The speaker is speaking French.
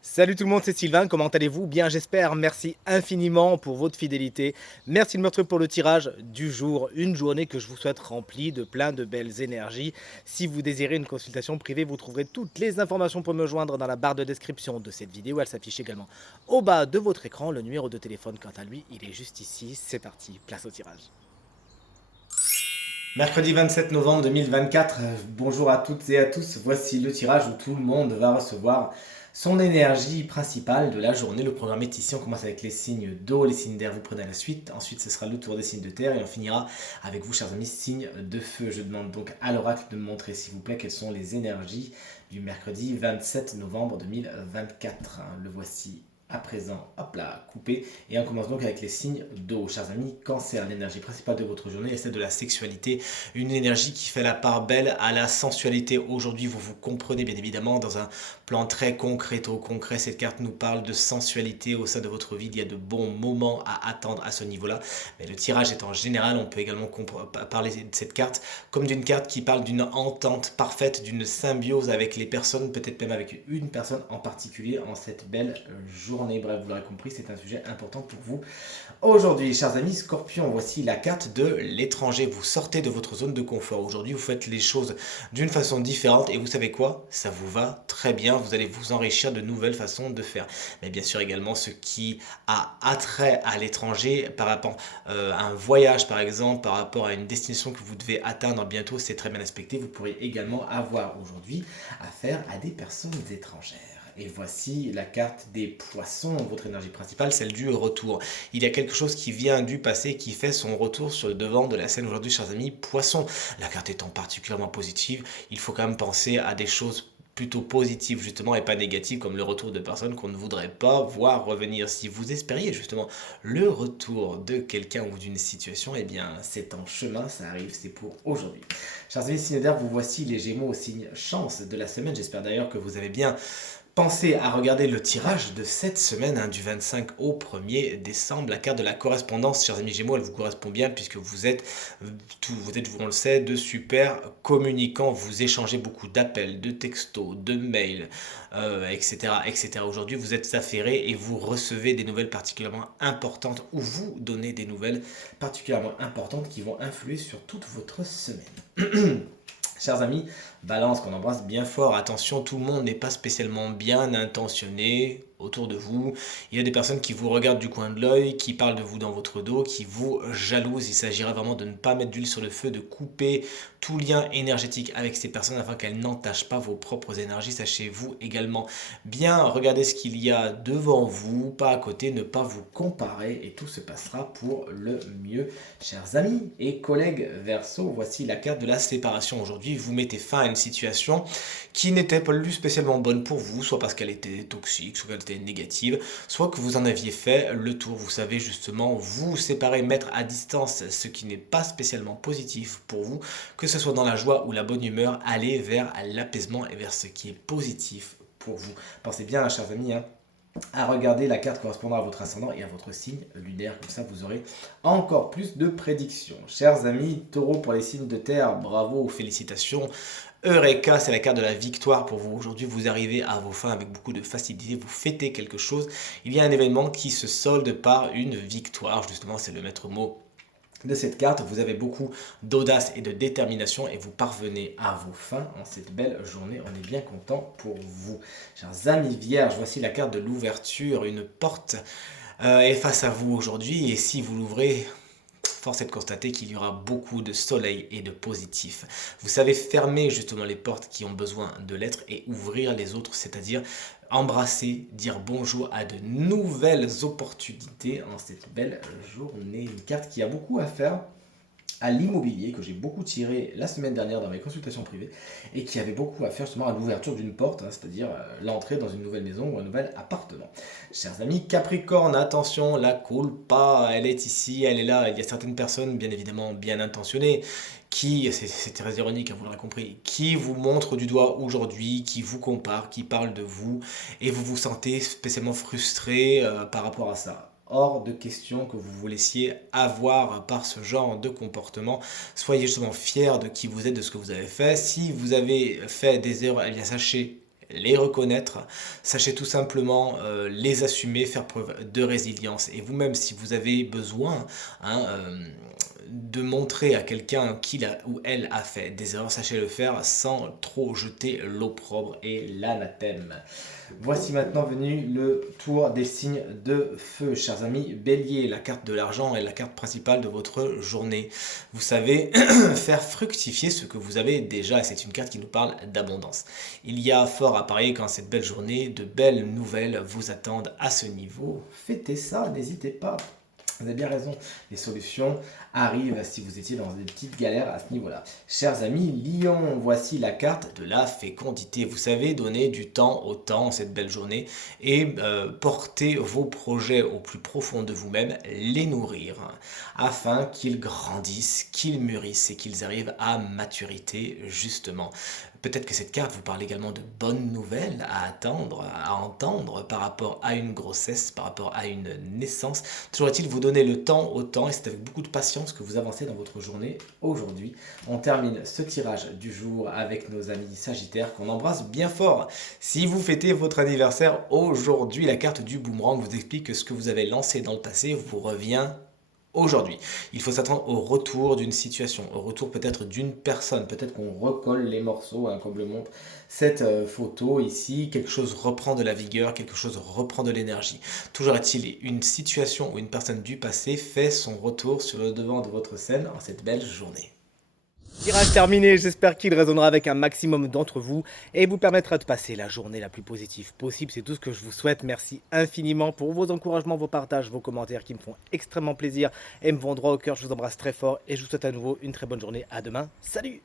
Salut tout le monde, c'est Sylvain, comment allez-vous? Bien j'espère, merci infiniment pour votre fidélité. Merci de me retrouver pour le tirage du jour, une journée que je vous souhaite remplie de plein de belles énergies. Si vous désirez une consultation privée, vous trouverez toutes les informations pour me joindre dans la barre de description de cette vidéo. Elle s'affiche également au bas de votre écran. Le numéro de téléphone, quant à lui, il est juste ici. C'est parti, place au tirage. Mercredi 27 novembre 2024, bonjour à toutes et à tous, voici le tirage où tout le monde va recevoir son énergie principale de la journée. Le programme est ici, on commence avec les signes d'eau, les signes d'air, vous prenez la suite, ensuite ce sera le tour des signes de terre et on finira avec vous chers amis, signes de feu. Je demande donc à l'oracle de me montrer s'il vous plaît quelles sont les énergies du mercredi 27 novembre 2024. Le voici à présent, hop là, coupé. Et on commence donc avec les signes d'eau. Chers amis, cancer, l'énergie principale de votre journée est celle de la sexualité. Une énergie qui fait la part belle à la sensualité. Aujourd'hui, vous vous comprenez bien évidemment dans un plan très concret. Au concret, cette carte nous parle de sensualité au sein de votre vie. Il y a de bons moments à attendre à ce niveau-là. Mais le tirage est en général, on peut également parler de cette carte comme d'une carte qui parle d'une entente parfaite, d'une symbiose avec les personnes, peut-être même avec une personne en particulier en cette belle journée. Bref, vous l'aurez compris, c'est un sujet important pour vous. Aujourd'hui, chers amis Scorpion, voici la carte de l'étranger. Vous sortez de votre zone de confort. Aujourd'hui, vous faites les choses d'une façon différente et vous savez quoi? Ça vous va très bien. Vous allez vous enrichir de nouvelles façons de faire. Mais bien sûr également ce qui a attrait à l'étranger par rapport à un voyage par exemple, par rapport à une destination que vous devez atteindre bientôt, c'est très bien aspecté. Vous pourrez également avoir aujourd'hui affaire à des personnes étrangères. Et voici la carte des poissons, votre énergie principale, celle du retour. Il y a quelque chose qui vient du passé qui fait son retour sur le devant de la scène aujourd'hui, chers amis, poissons. La carte étant particulièrement positive, il faut quand même penser à des choses plutôt positives justement et pas négatives comme le retour de personnes qu'on ne voudrait pas voir revenir. Si vous espériez justement le retour de quelqu'un ou d'une situation, eh bien c'est en chemin, ça arrive, c'est pour aujourd'hui. Chers amis signes d'air, vous voici les Gémeaux au signe chance de la semaine. J'espère d'ailleurs que vous avez bien pensez à regarder le tirage de cette semaine, du 25 au 1er décembre. La carte de la correspondance, chers amis Gémeaux, elle vous correspond bien puisque vous êtes, on le sait, de super communicants. Vous échangez beaucoup d'appels, de textos, de mails, etc., etc. Aujourd'hui, vous êtes affairés et vous recevez des nouvelles particulièrement importantes ou vous donnez des nouvelles particulièrement importantes qui vont influer sur toute votre semaine. Chers amis, Balance qu'on embrasse bien fort, attention, tout le monde n'est pas spécialement bien intentionné autour de vous. Il y a des personnes qui vous regardent du coin de l'œil, qui parlent de vous dans votre dos, qui vous jalousent. Il s'agira vraiment de ne pas mettre d'huile sur le feu, de couper tout lien énergétique avec ces personnes afin qu'elles n'entachent pas vos propres énergies. Sachez-vous également bien regarder ce qu'il y a devant vous, pas à côté, ne pas vous comparer et tout se passera pour le mieux. Chers amis et collègues Verseau, voici la carte de la séparation. Aujourd'hui, vous mettez fin à une situation qui n'était pas plus spécialement bonne pour vous, soit parce qu'elle était toxique, soit qu'elle était négative, soit que vous en aviez fait le tour. Vous savez justement vous séparer, mettre à distance ce qui n'est pas spécialement positif pour vous, que ce soit dans la joie ou la bonne humeur, aller vers l'apaisement et vers ce qui est positif pour vous. Pensez bien, chers amis, à regarder la carte correspondant à votre ascendant et à votre signe lunaire, comme ça vous aurez encore plus de prédictions. Chers amis taureaux, pour les signes de terre, bravo, félicitations. Eureka, c'est la carte de la victoire pour vous. Aujourd'hui, vous arrivez à vos fins avec beaucoup de facilité, vous fêtez quelque chose. Il y a un événement qui se solde par une victoire, justement, c'est le maître mot de cette carte. Vous avez beaucoup d'audace et de détermination et vous parvenez à vos fins en cette belle journée. On est bien content pour vous. Chers amis vierges, voici la carte de l'ouverture. Une porte est face à vous aujourd'hui et si vous l'ouvrez, force est de constater qu'il y aura beaucoup de soleil et de positif. Vous savez fermer justement les portes qui ont besoin de l'être et ouvrir les autres, c'est-à-dire embrasser, dire bonjour à de nouvelles opportunités en cette belle journée. Une carte qui a beaucoup à faire à l'immobilier que j'ai beaucoup tiré la semaine dernière dans mes consultations privées et qui avait beaucoup à faire justement à l'ouverture d'une porte, c'est-à-dire l'entrée dans une nouvelle maison ou un nouvel appartement. Chers amis Capricorne, attention, la culpa, elle est ici, elle est là. Il y a certaines personnes, bien évidemment, bien intentionnées, qui, c'est très ironique, vous l'aurez compris, qui vous montrent du doigt aujourd'hui, qui vous comparent, qui parlent de vous, et vous vous sentez spécialement frustré par rapport à ça. Hors de question que vous vous laissiez avoir par ce genre de comportement. Soyez justement fiers de qui vous êtes, de ce que vous avez fait. Si vous avez fait des erreurs, eh bien sachez les reconnaître. Sachez tout simplement les assumer, faire preuve de résilience. Et vous-même, si vous avez besoin hein, de montrer à quelqu'un qu'il ou elle a fait des erreurs, sachez le faire sans trop jeter l'opprobre et l'anathème. Voici maintenant venu le tour des signes de feu, chers amis. Bélier, la carte de l'argent est la carte principale de votre journée. Vous savez faire fructifier ce que vous avez déjà, et c'est une carte qui nous parle d'abondance. Il y a fort à parier qu'en cette belle journée, de belles nouvelles vous attendent à ce niveau. Fêtez ça, n'hésitez pas. Vous avez bien raison, les solutions arrivent si vous étiez dans des petites galères à ce niveau-là. Chers amis, Lion, voici la carte de la fécondité. Vous savez donner du temps au temps cette belle journée et porter vos projets au plus profond de vous-même, les nourrir afin qu'ils grandissent, qu'ils mûrissent et qu'ils arrivent à maturité justement. Peut-être que cette carte vous parle également de bonnes nouvelles à attendre, à entendre par rapport à une grossesse, par rapport à une naissance. Toujours est-il, vous donner le temps au temps et c'est avec beaucoup de patience que vous avancez dans votre journée aujourd'hui. On termine ce tirage du jour avec nos amis Sagittaires qu'on embrasse bien fort. Si vous fêtez votre anniversaire aujourd'hui, la carte du boomerang vous explique que ce que vous avez lancé dans le passé vous revient aujourd'hui. Il faut s'attendre au retour d'une situation, au retour peut-être d'une personne. Peut-être qu'on recolle les morceaux, hein, comme le montre cette photo ici. Quelque chose reprend de la vigueur, quelque chose reprend de l'énergie. Toujours est-il, une situation ou une personne du passé fait son retour sur le devant de votre scène en cette belle journée. Tirage terminé, j'espère qu'il résonnera avec un maximum d'entre vous et vous permettra de passer la journée la plus positive possible. C'est tout ce que je vous souhaite. Merci infiniment pour vos encouragements, vos partages, vos commentaires qui me font extrêmement plaisir et me vont droit au cœur. Je vous embrasse très fort et je vous souhaite à nouveau une très bonne journée. À demain. Salut!